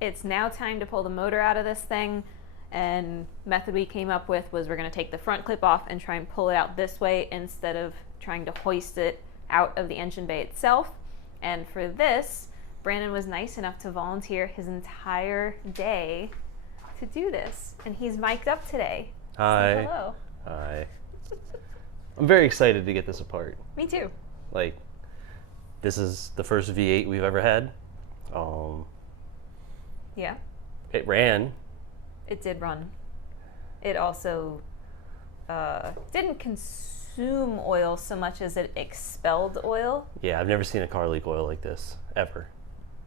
it's now time to pull the motor out of this thing. And method we came up with was we're going to take the front clip off and try and pull it out this way instead of trying to hoist it out of the engine bay itself. And for this, Brandon was nice enough to volunteer his entire day to do this. And he's mic'd up today. Hi. Say hello. Hi. I'm very excited to get this apart. Me too. Like, this is the first V8 we've ever had. Yeah. It ran. It did run. It also didn't consume oil so much as it expelled oil. Yeah, I've never seen a car leak oil like this, ever.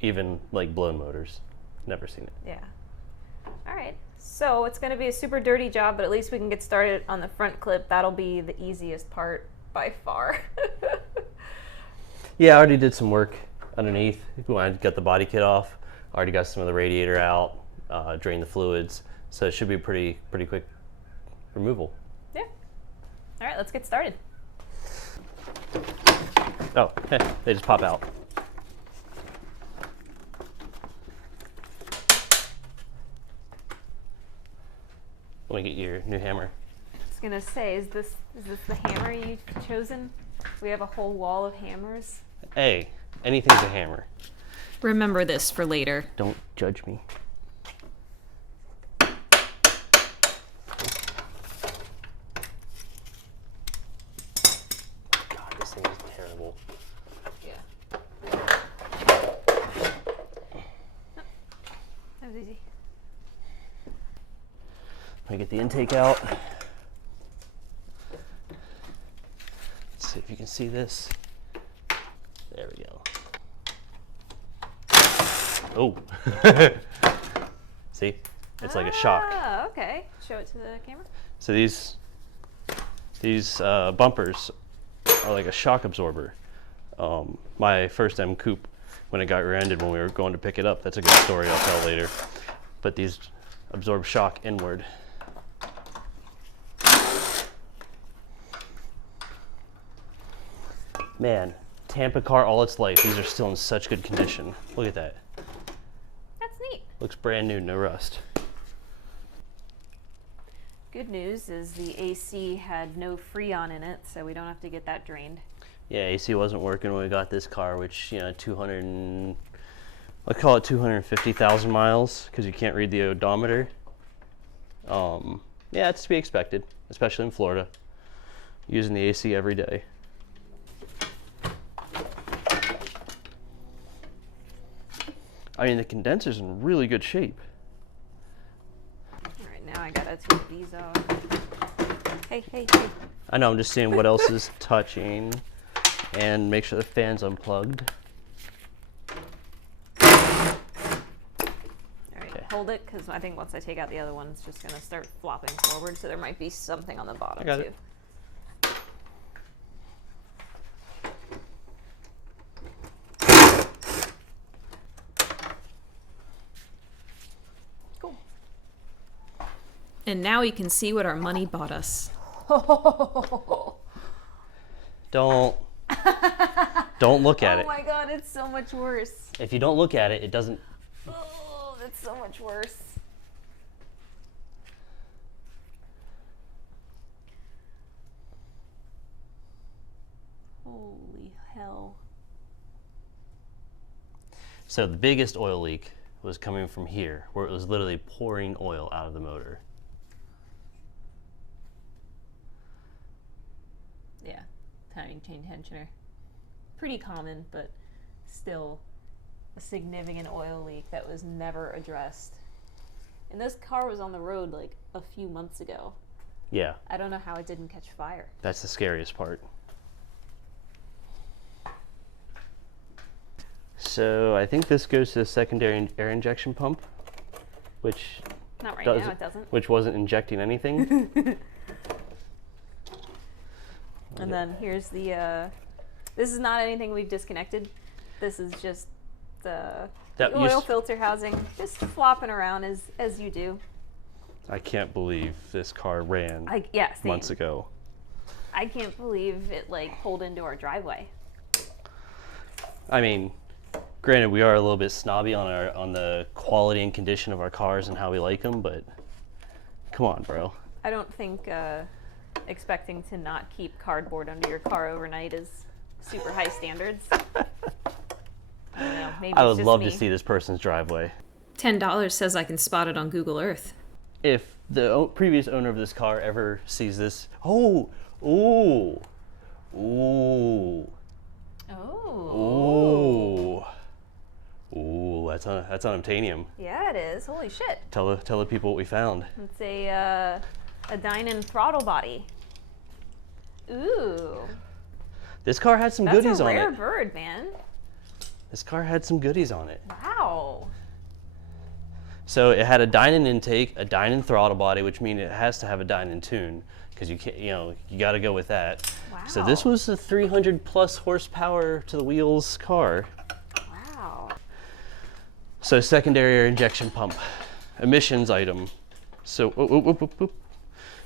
Even like blown motors. Never seen it. Yeah. All right. So it's going to be a super dirty job, but at least we can get started on the front clip. That'll be the easiest part by far. Yeah, I already did some work underneath. When I got the body kit off, I already got some of the radiator out, drained the fluids. So it should be pretty quick removal. Yeah. All right, let's get started. Oh, they just pop out. Let me get your new hammer. I was gonna say, is this the hammer you've chosen? We have a whole wall of hammers. Hey, anything's a hammer. Remember this for later. Don't judge me. God, this thing is terrible. Yeah. That was easy. Let me get the intake out. Let's see if you can see this. There we go. Oh. See? It's like a shock. Ah, okay. Show it to the camera. So these bumpers are like a shock absorber. My first M Coupe, when it got rear-ended when we were going to pick it up, that's a good story I'll tell later. But these absorb shock inward. Man, Tampa car all its life. These are still in such good condition. Look at that. That's neat. Looks brand new, no rust. Good news is the AC had no Freon in it, so we don't have to get that drained. Yeah, AC wasn't working when we got this car, which, you know, let's call it 250,000 miles, because you can't read the odometer. Yeah, it's to be expected, especially in Florida, using the AC every day. I mean, the condenser's in really good shape. All right, now I gotta take these off. Hey. I know, I'm just seeing what else is touching and make sure the fan's unplugged. All right, okay. Hold it, because I think once I take out the other one, it's just gonna start flopping forward, so there might be something on the bottom I got too. it. And now you can see what our money bought us. Don't look at it. Oh my God, it's so much worse. If you don't look at it, it doesn't. Oh, that's so much worse. Holy hell. So the biggest oil leak was coming from here, where it was literally pouring oil out of the motor. Yeah, timing chain tensioner. Pretty common, but still a significant oil leak that was never addressed. And this car was on the road like a few months ago. Yeah. I don't know how it didn't catch fire. That's the scariest part. So I think this goes to the secondary air injection pump, which Not right now, it doesn't. Which wasn't injecting anything. And then here's the, this is not anything we've disconnected. This is just the oil filter housing, just flopping around as you do. I can't believe this car ran months ago. I can't believe it like pulled into our driveway. I mean, Granted, we are a little bit snobby on the quality and condition of our cars and how we like them, but come on, bro. I don't think expecting to not keep cardboard under your car overnight is super high standards. I don't know. Maybe I it's would just love me. to see this person's driveway. $10 says I can spot it on Google Earth. If the previous owner of this car ever sees this, oh, ooh, ooh, Oh. ooh, ooh, that's unobtainium. Yeah, it is. Holy shit. Tell the people what we found. It's a Dynan throttle body. Ooh. This car had some That's goodies a on rare it. bird, man. This car had some goodies on it. Wow. So it had a Dynan intake, a Dynan throttle body, which means it has to have a Dynan tune because you can't, you got to go with that. Wow. So this was a 300 plus horsepower to the wheels car. Wow. So secondary air injection pump, emissions item. So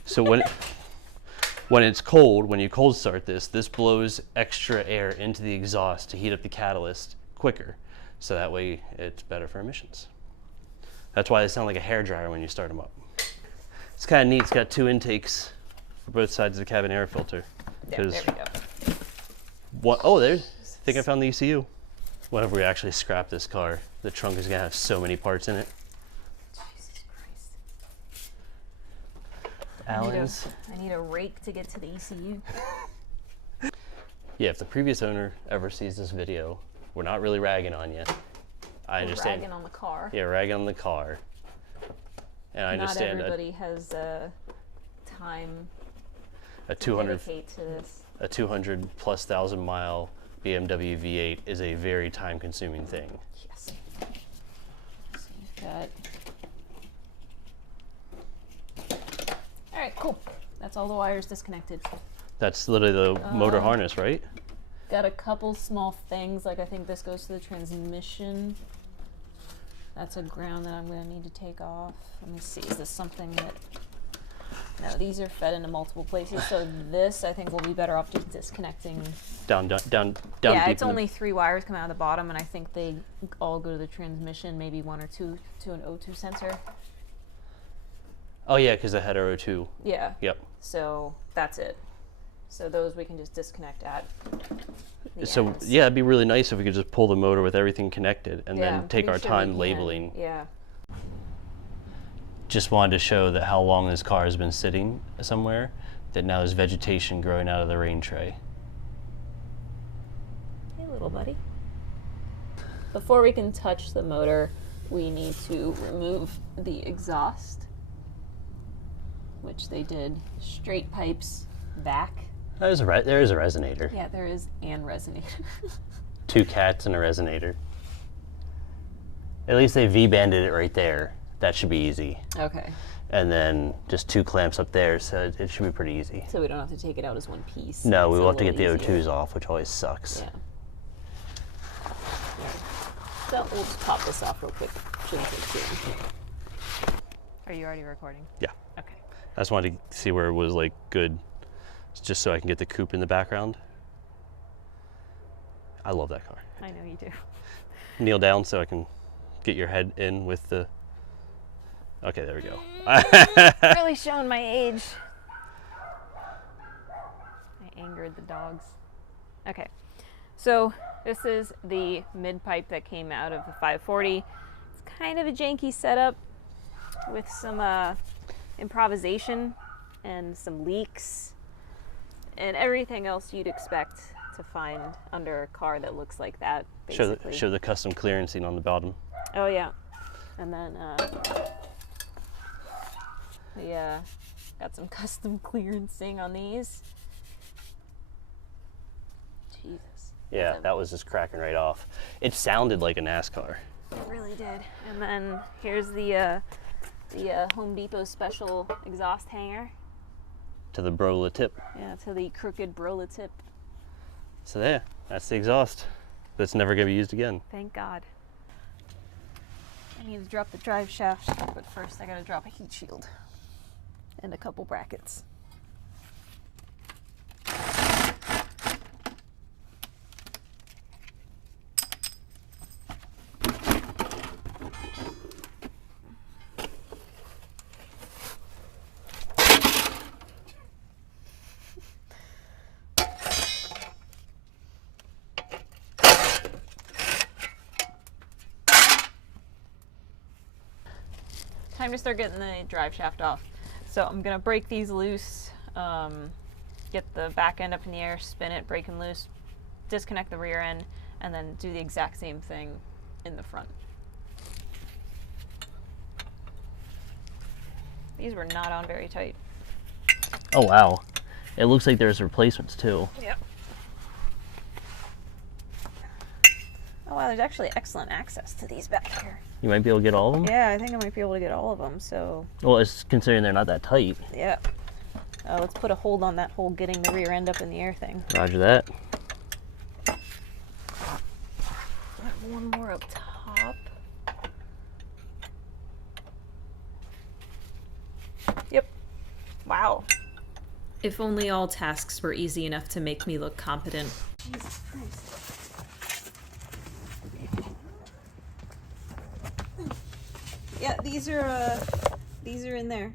so when it's cold, when you cold start this blows extra air into the exhaust to heat up the catalyst quicker. So that way it's better for emissions. That's why they sound like a hairdryer when you start them up. It's kind of neat. It's got 2 intakes for both sides of the cabin air filter. Yeah, there we go. Oh, there's. I think I found the ECU. Whenever we actually scrap this car, the trunk is gonna have so many parts in it. Jesus Christ. Allen's. I need a rake to get to the ECU. Yeah, if the previous owner ever sees this video, we're not really ragging on you. I understand. Ragging on the car. Yeah, ragging on the car. And I understand Not everybody has time a to 200 dedicate to this. a 200 plus thousand mile BMW V8 is a very time consuming thing. Yes. So you've got. All right, cool. That's all the wires disconnected. That's literally the motor harness, right? Got a couple small things, like I think this goes to the transmission. That's a ground that I'm going to need to take off. Let me see, is this something that... No, these are fed into multiple places, so this I think will be better off just disconnecting. Down Yeah, deep it's in the- only 3 wires come out of the bottom, and I think they all go to the transmission, maybe 1 or 2 to an O2 sensor. Oh yeah, because the header O2. Yeah. Yep. So that's it. So those we can just disconnect at the So ends. yeah, it'd be really nice if we could just pull the motor with everything connected and Yeah, then take pretty our sure time we can. labeling. Yeah. Just wanted to show that how long this car has been sitting somewhere, that now there's vegetation growing out of the rain tray. Hey, little buddy. Before we can touch the motor, we need to remove the exhaust, which they did straight pipes back. There is a resonator. Yeah, there is an resonator. 2 cats and a resonator. At least they V-banded it right there. That should be easy. Okay. And then just 2 clamps up there, so it should be pretty easy. So we don't have to take it out as one piece. No, we It's a will have to get the little easier. O2s off, which always sucks. Yeah. So we'll just pop this off real quick. Shouldn't take too long. Are you already recording? Yeah. Okay. I just wanted to see where it was like good, just so I can get the coupe in the background. I love that car. I know you do. Kneel down so I can get your head in with the... Okay, there we go. Really showing my age. I angered the dogs. Okay, so this is the mid pipe that came out of the 540. It's kind of a janky setup with some improvisation and some leaks and everything else you'd expect to find under a car that looks like that, basically. Show the custom clearancing on the bottom. Oh yeah, and then we got some custom clearancing on these. Jesus. Yeah, that was just cracking right off. It sounded like a NASCAR. It really did. And then here's the Home Depot special exhaust hanger. To the Brola tip. Yeah, to the crooked Brola tip. So there, that's the exhaust. That's never gonna be used again. Thank God. I need to drop the drive shaft, but first I gotta drop a heat shield and a couple brackets. time to start getting the drive shaft off. So I'm gonna break these loose, get the back end up in the air, spin it, break them loose, disconnect the rear end, and then do the exact same thing in the front. These were not on very tight. Oh wow. It looks like there's replacements too. Yep. Oh wow, there's actually excellent access to these back here. You might be able to get all of them? Yeah, I think I might be able to get all of them, so... Well, it's considering they're not that tight. Yeah. Let's put a hold on that whole getting the rear end up in the air thing. Roger that. One more up top. Yep. Wow. If only all tasks were easy enough to make me look competent. Jesus Christ. Yeah, these are in there.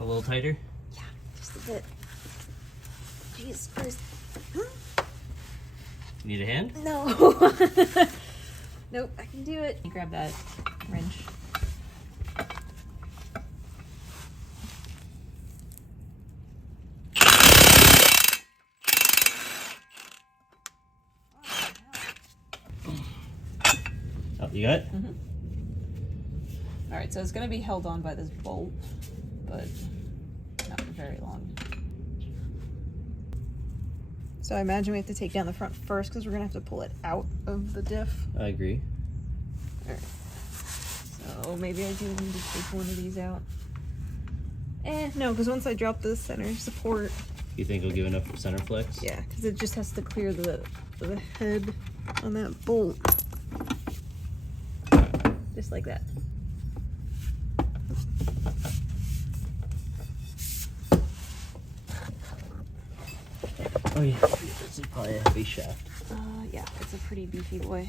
A little tighter? Yeah, just a bit. Jesus Christ. Need a hand? No. Nope, I can do it. Grab that wrench. Oh, you got it? Mm-hmm. All right, so it's going to be held on by this bolt, but not for very long. So I imagine we have to take down the front first because we're going to have to pull it out of the diff. I agree. All right. So maybe I do need to take one of these out. No, because once I drop the center support... You think it'll give enough for center flex? Yeah, because it just has to clear the head on that bolt. Just like that. Oh yeah, this is probably a heavy shaft. Yeah, it's a pretty beefy boy.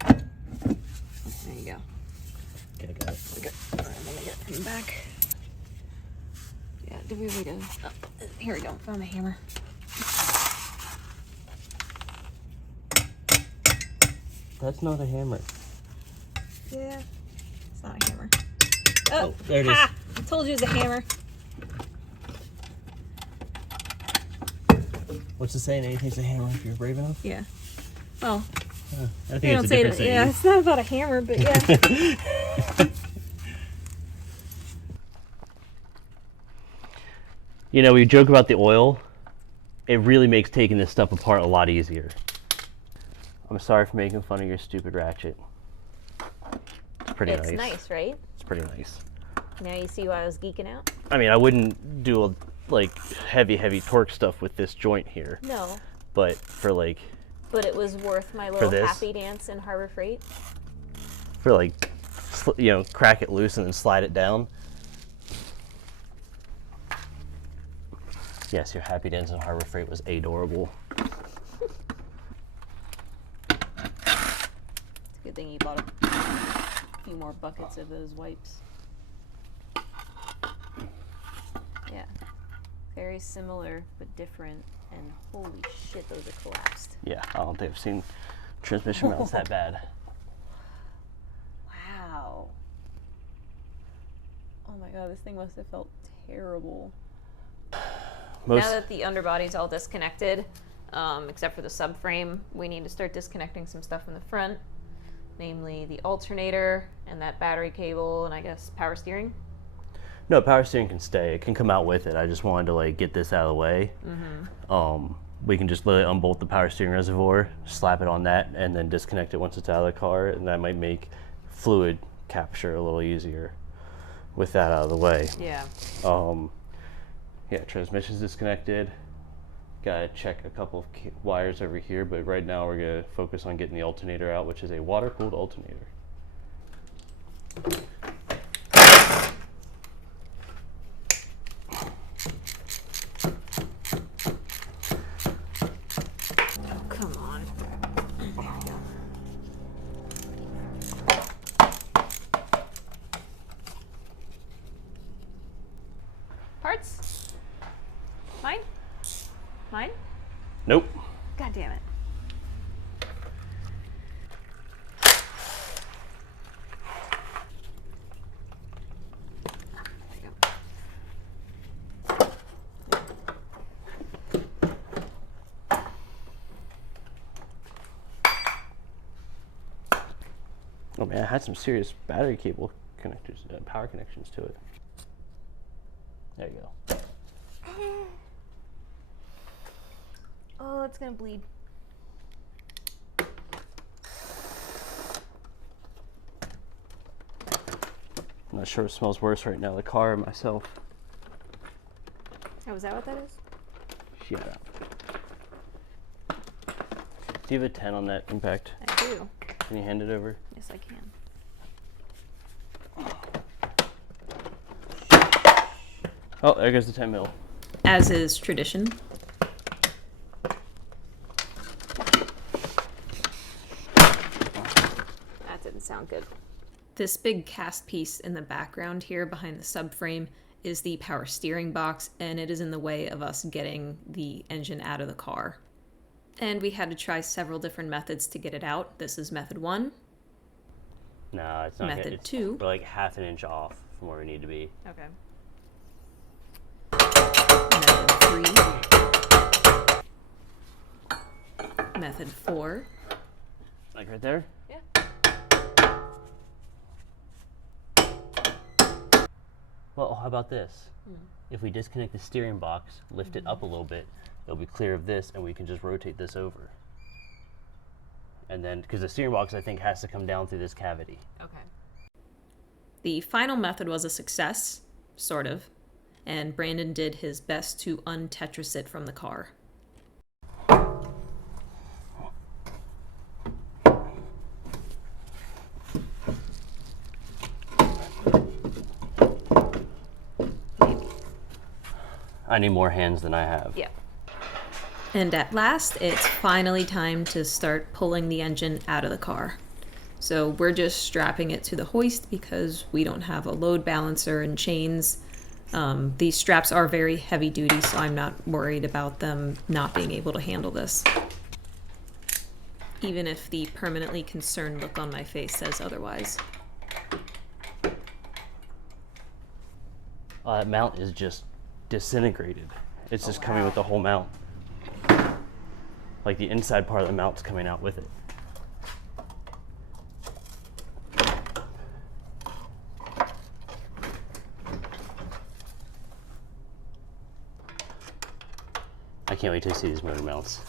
There you go. Okay, I got it. Okay, alright, I'm gonna get him back. Yeah, did we wait here we go, found the hammer. That's not a hammer. Yeah, it's not a hammer. Oh, there it is. I told you it was a hammer. What's the saying? Anything's a hammer if you're brave enough? Yeah. Well, I they think don't it's a say different it. saying. Yeah, it's not about a hammer, but yeah. You know, we joke about the oil. It really makes taking this stuff apart a lot easier. I'm sorry for making fun of your stupid ratchet. It's pretty nice. It's nice, right? It's pretty nice. Now you see why I was geeking out? I mean, I wouldn't do a, like heavy torque stuff with this joint here. No. But for like... But it was worth my little this? happy dance in Harbor Freight. For like, you know, crack it loose and then slide it down. Yes, your happy dance in Harbor Freight was adorable. It's a good thing you bought a few more buckets of those wipes. Yeah. Very similar, but different. And holy shit, those are collapsed. Yeah, I don't think I've seen transmission mounts that bad. Wow. Oh my god, this thing must have felt terrible. Now that the underbody's all disconnected, except for the subframe, we need to start disconnecting some stuff from the front, namely the alternator and that battery cable and I guess power steering. No, power steering can stay. It can come out with it. I just wanted to like get this out of the way. Mm-hmm. We can just literally unbolt the power steering reservoir, slap it on that, and then disconnect it once it's out of the car, and that might make fluid capture a little easier with that out of the way. Yeah. Yeah, transmission's disconnected. Gotta check a couple of wires over here, but right now we're gonna focus on getting the alternator out, which is a water-cooled alternator. Oh, come on. There we go. Parts? Mine? Mine? Nope. God damn it. Oh man, it had some serious battery cable connectors, power connections to it. There you go. Oh, it's gonna bleed. I'm not sure what smells worse right now, the car or myself. Oh, is that what that is? Shut up. Do you have a 10 on that impact? I do. Can you hand it over? Yes, I can. Oh, there goes the 10 mil. As is tradition. That didn't sound good. This big cast piece in the background here behind the subframe is the power steering box, and it is in the way of us getting the engine out of the car. And we had to try several different methods to get it out. This is method 1. No, it's not Method good. It's, 2. We're like half an inch off from where we need to be. Okay. Method 3. Method 4. Like right there? Yeah. Well, how about this? If we disconnect the steering box, lift it up a little bit, it'll be clear of this, and we can just rotate this over. And then, because the steering box, I think, has to come down through this cavity. Okay. The final method was a success, sort of, and Brandon did his best to un-Tetris it from the car. I need more hands than I have. Yeah. And at last, it's finally time to start pulling the engine out of the car. So we're just strapping it to the hoist because we don't have a load balancer and chains. These straps are very heavy duty, so I'm not worried about them not being able to handle this. Even if the permanently concerned look on my face says otherwise. That mount is just disintegrated. It's just coming with the whole mount. Like the inside part of the mount's coming out with it. I can't wait to see these motor mounts.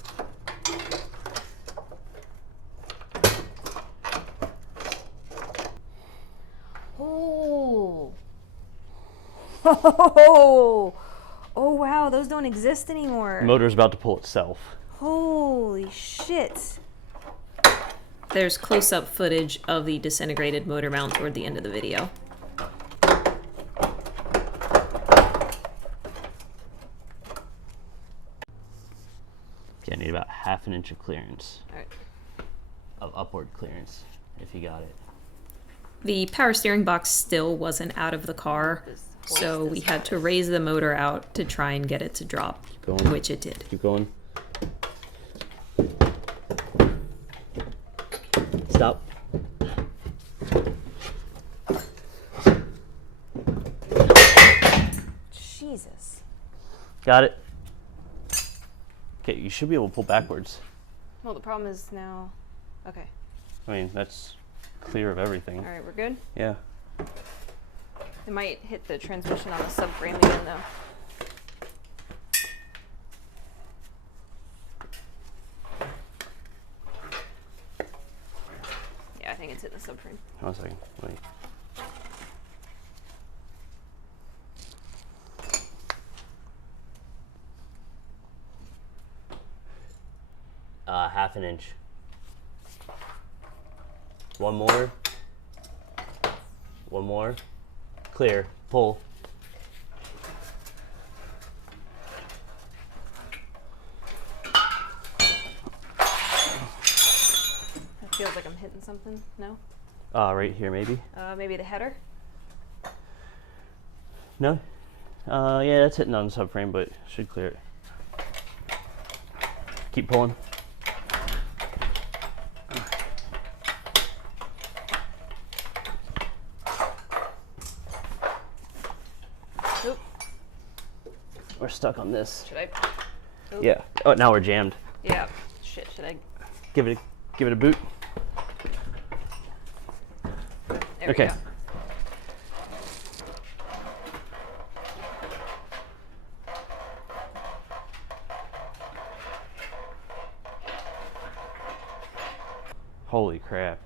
Oh. Oh. Oh wow, those don't exist anymore. The motor's about to pull itself. Holy shit. There's close-up footage of the disintegrated motor mount toward the end of the video. Okay, I need about half an inch of clearance. Alright. Of upward clearance, if you got it. The power steering box still wasn't out of the car, so we had to raise the motor out to try and get it to drop, Going. which it did. Keep going. Stop. Jesus. Got it. Okay, you should be able to pull backwards. Well, the problem is now... Okay. I mean, that's clear of everything. Alright, we're good? Yeah. It might hit the transmission on the subframe again, though. Yeah, I think it's hit the subframe. One second. Wait. Half an inch. One more. One more. Clear. Pull. It feels like I'm hitting something. No? Right here, maybe. Maybe the header? No? Yeah, that's hitting on the subframe, but should clear it. Keep pulling. Oop. We're stuck on this. Should I? Oop. Yeah. Oh, now we're jammed. Yeah. Shit, should I? Give it a boot. There Okay. we go. Holy crap.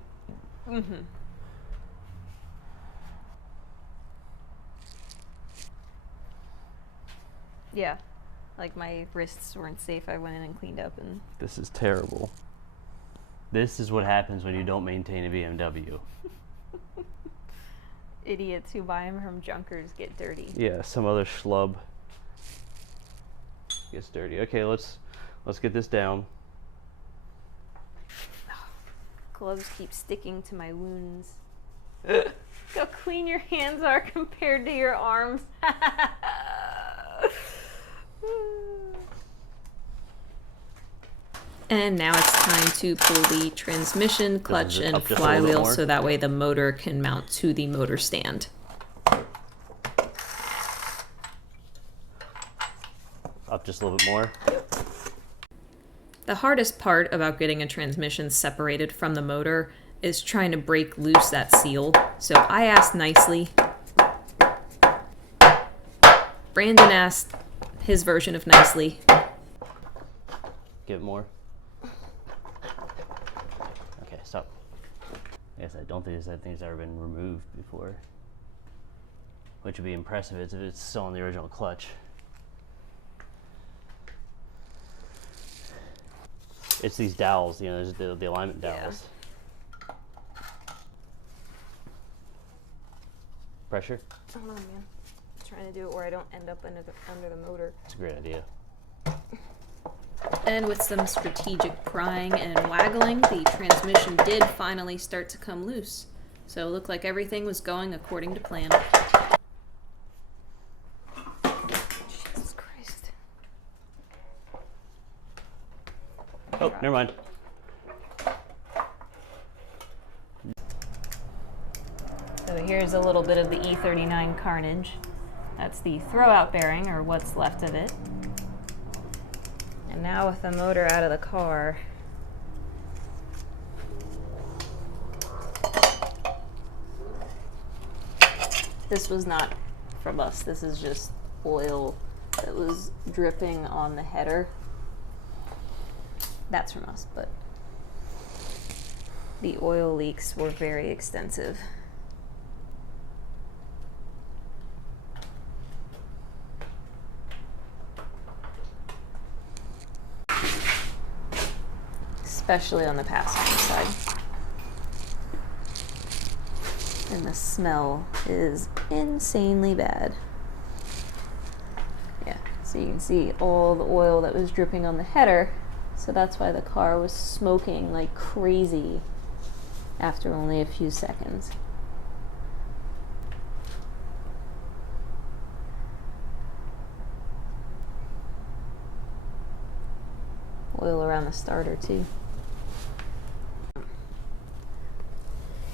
Yeah. Like my wrists weren't safe. I went in and cleaned up and This is terrible. This is what happens when you don't maintain a BMW. idiots who buy them from junkers get dirty. Yeah, some other schlub gets dirty. Okay, let's get this down. Gloves keep sticking to my wounds. Look how clean your hands are compared to your arms. And now it's time to pull the transmission, clutch, it and up just a little bit flywheel more? so that way the motor can mount to the motor stand. Up just a little bit more. The hardest part about getting a transmission separated from the motor is trying to break loose that seal. So I asked nicely. Brandon asked his version of nicely. Give it more. Okay, stop. I guess I don't think that thing's ever been removed before. Which would be impressive if it's still on the original clutch. It's these dowels, you know, there's the alignment dowels. Pressure? I don't know, man. I'm trying to do it where I don't end up under the motor. That's a great idea. And with some strategic prying and waggling, the transmission did finally start to come loose. So it looked like everything was going according to plan. Jesus Christ. Oh, never mind. So here's a little bit of the E39 carnage. That's the throwout bearing, or what's left of it. And now with the motor out of the car, this was not from us. This is just oil that was dripping on the header. That's from us, but the oil leaks were very extensive. Especially on the passenger side. And the smell is insanely bad. Yeah, so you can see all the oil that was dripping on the header. So that's why the car was smoking like crazy after only a few seconds. Oil around the starter too.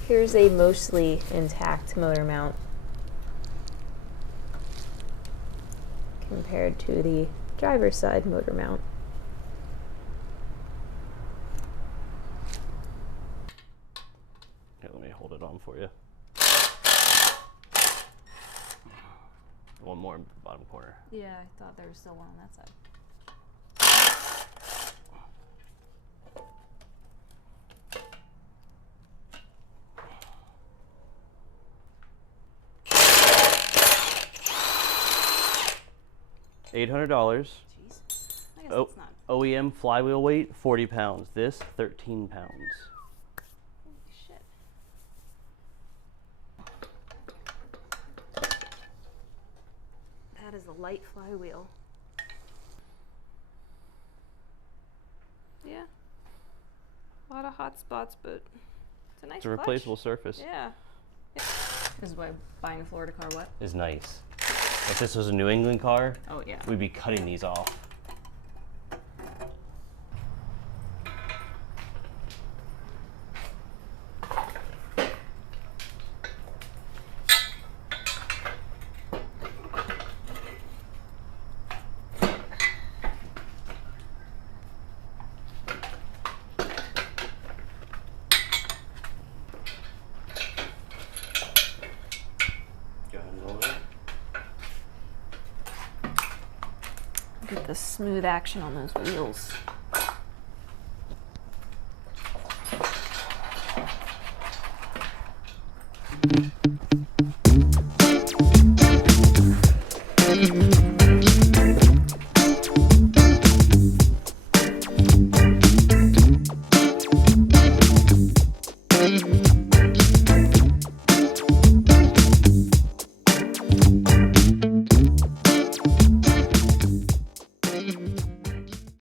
Here's a mostly intact motor mount compared to the driver's side motor mount. Here, let me hold it on for you. One more in the bottom corner. Yeah, I thought there was still one on that side. $800. Jeez. I guess Oh, it's not. OEM flywheel weight, 40 pounds. This, 13 pounds. Holy shit. That is a light flywheel. Yeah. A lot of hot spots, but it's a nice It's a replaceable surface. Yeah. This is why buying a Florida car what? Is nice. If this was a New England car, Oh yeah. we'd be cutting these off. get the smooth action on those wheels.